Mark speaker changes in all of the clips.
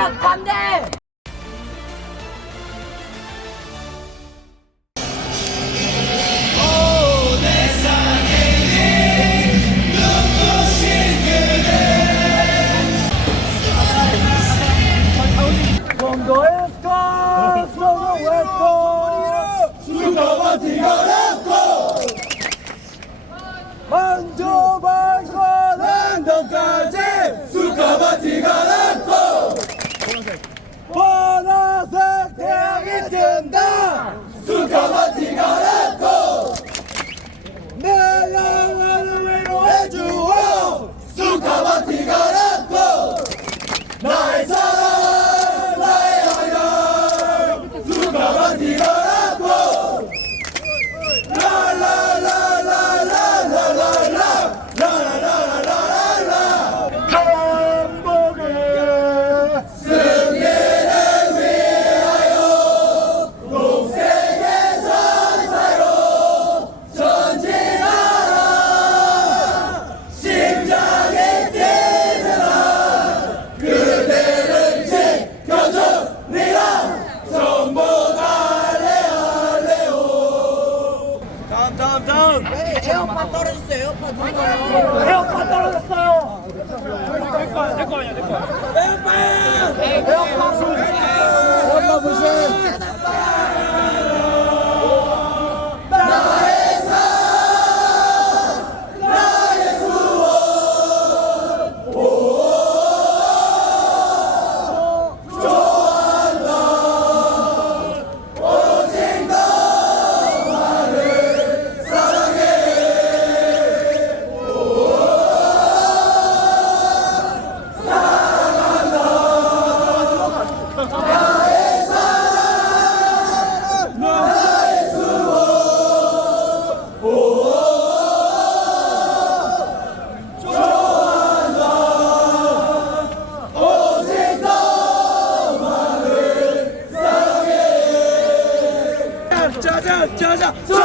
Speaker 1: out
Speaker 2: from.
Speaker 3: じゃあ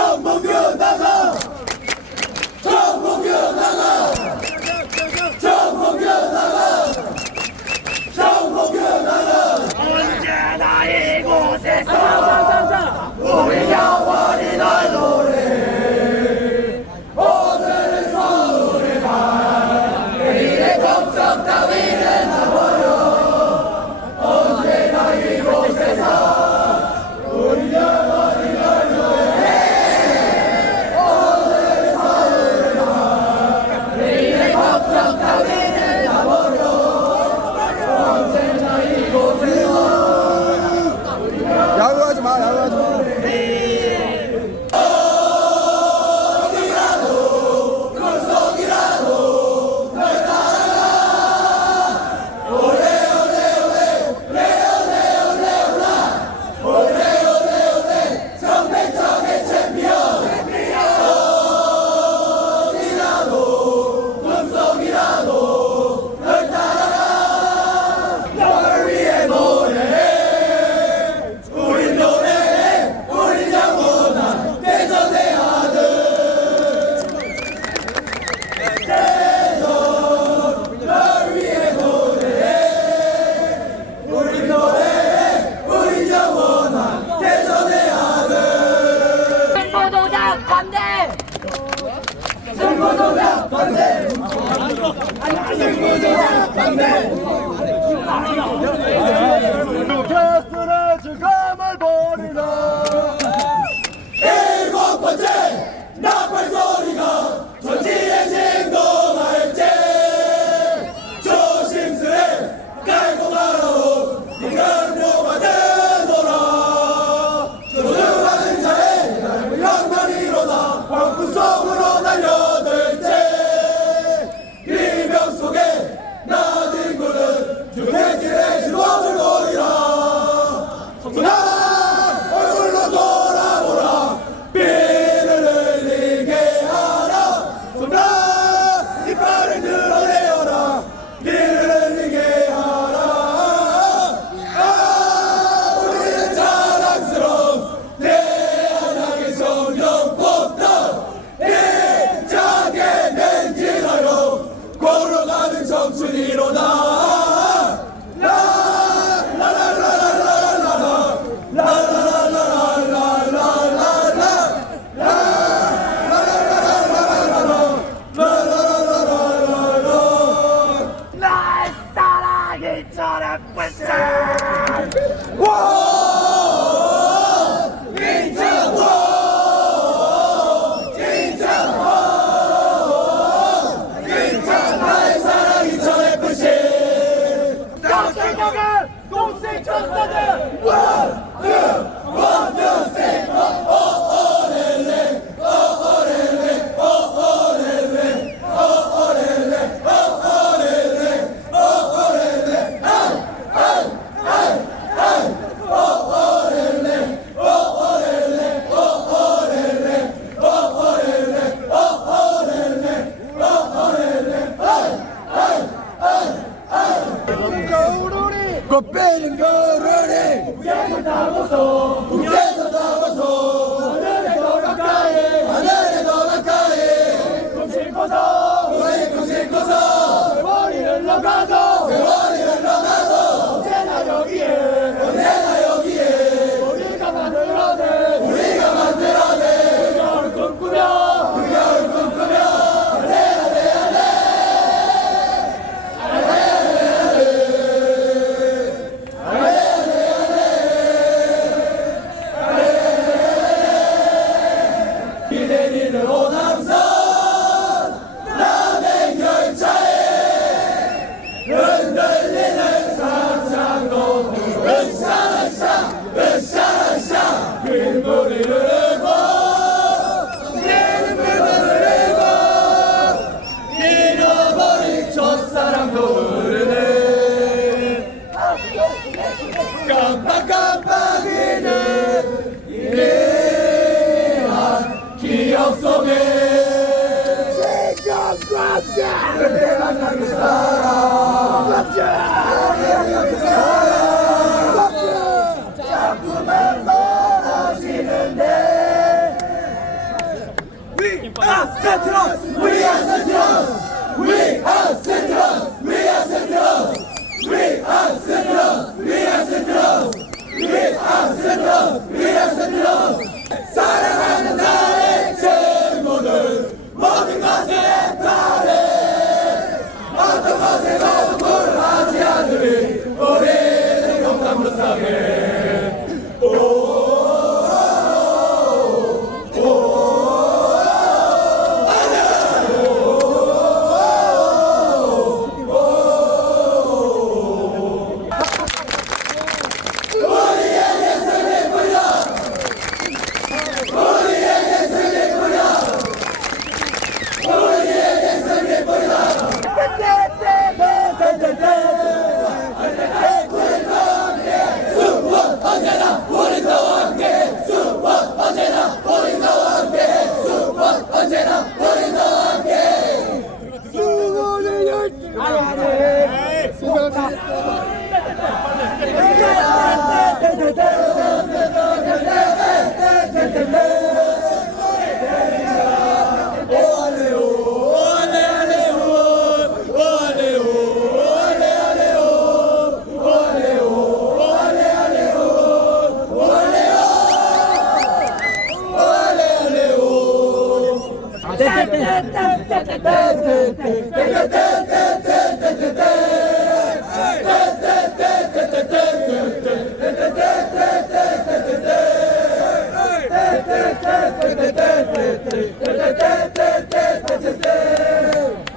Speaker 3: looking for us. Sentinels! We are Sentinels! We are Sentinels! We are Sentinels! We are Sentinels! We are Sentinels! We are Sentinels! We are Sentinels!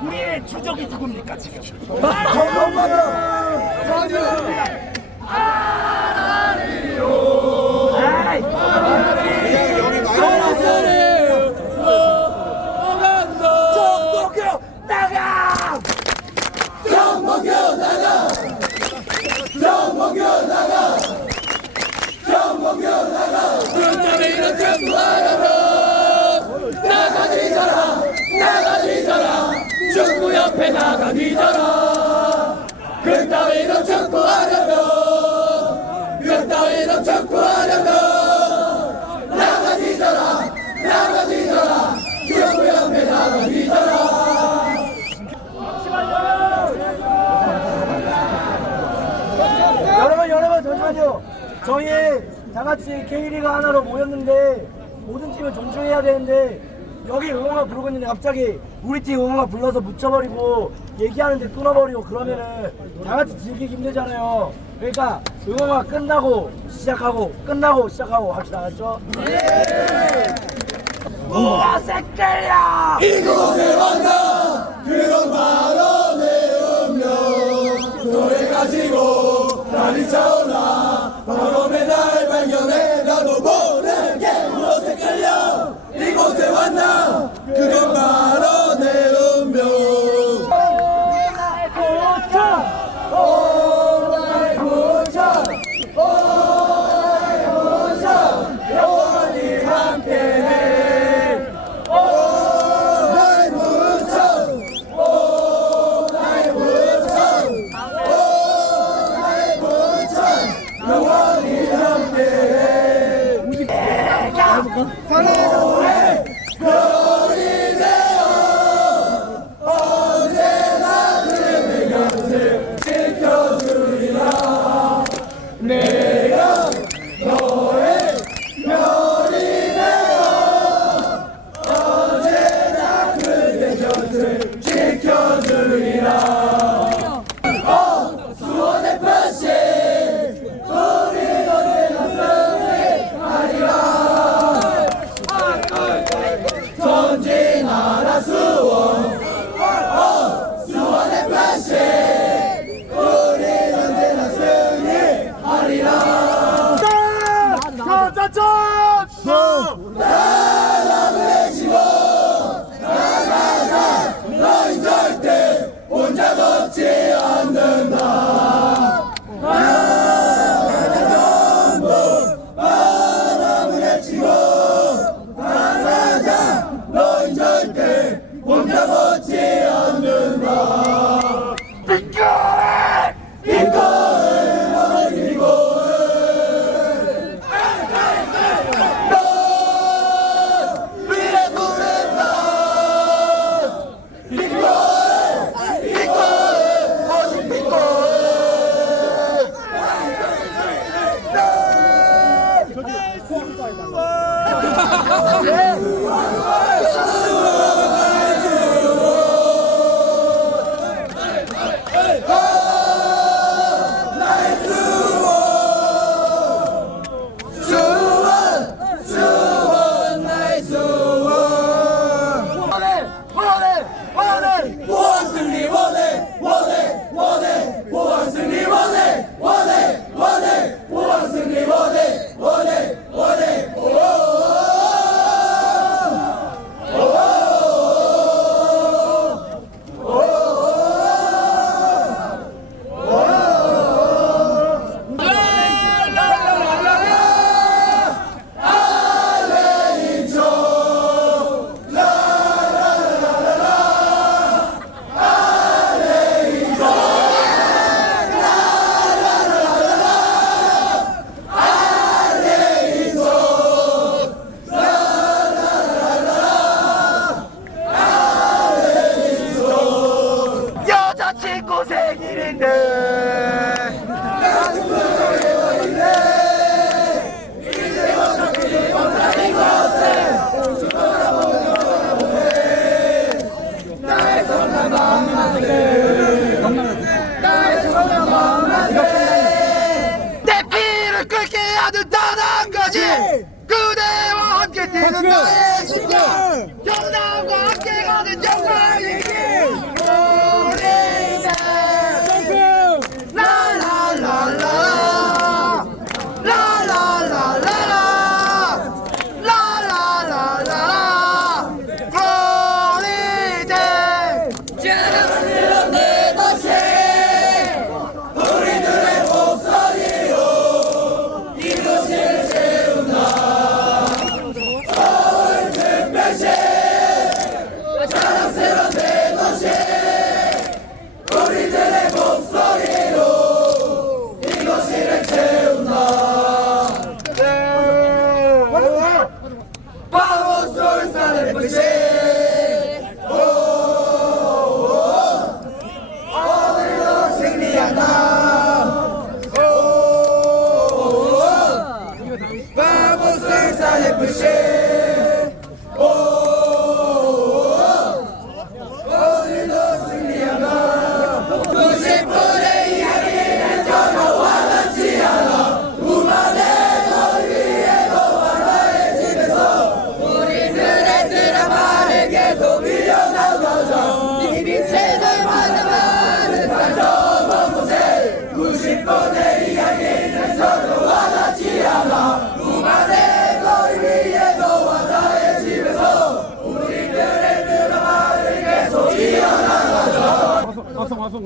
Speaker 3: 우리의
Speaker 2: 주적이 누굽니까 지금? 정말
Speaker 3: 정말 정말 말하라 나가 뒤져라 나가 뒤져라 중국 옆에 나가 뒤져라 그 따위로 중국하라로 그 따위로 중국하라로 나가 뒤져라 나가 뒤져라 중국 옆에 나가 뒤져라
Speaker 2: 여러분 여러분 잠시만요. 저희 다 같이 K리그 하나로 모였는데 모든 팀을 존중해야 되는데 여기 응원가 부르고 있는데 갑자기 우리 팀 응원가 불러서 묻혀버리고 얘기하는데 끊어버리고 그러면은 다 같이 즐기기 힘들잖아요. 그러니까 응원가 끝나고 시작하고 끝나고 시작하고 합시다. 알았죠? 예! 우와 새끼야!
Speaker 3: 이곳에 왔나 그런 바람에 음료 노래 가지고 달이 차오나 바람에 날 발견해 나도 모르게 무엇에 끌려 이곳에 왔나? 바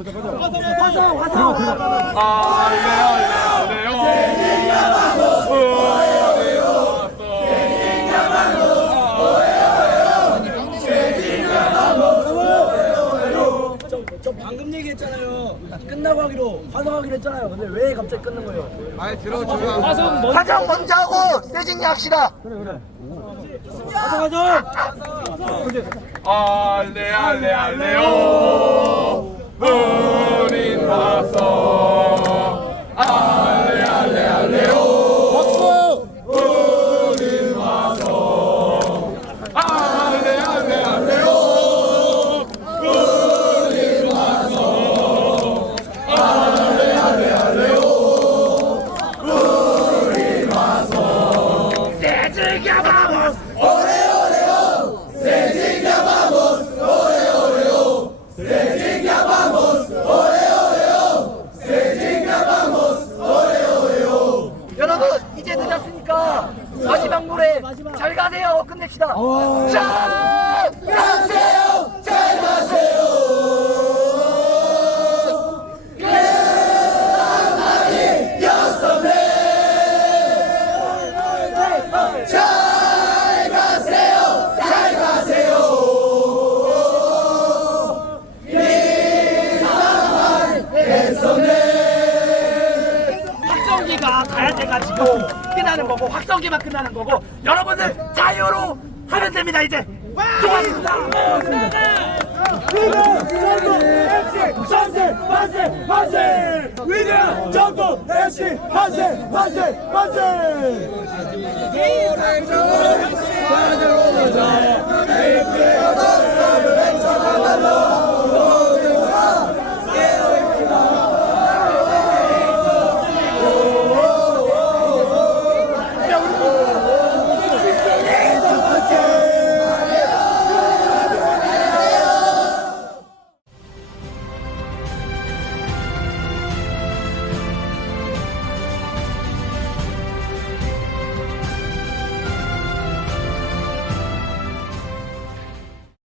Speaker 2: 화성 화성 방금 얘기했잖아요 끝나고 하기로 화성하기로 했잖아요 근데 왜 갑자기 끊는 거예요
Speaker 1: 화장 먼저 하고 세진이 합시다.
Speaker 2: 화성 화성
Speaker 3: 알레 알레 알레요 우린 왔
Speaker 2: 확성기만 끝나는 거고 여러분들 자유로 하면 됩니다 이제. 수고하셨습니다.
Speaker 3: 만세 만세 만세 위대한 정부 MC 만세 만세 만세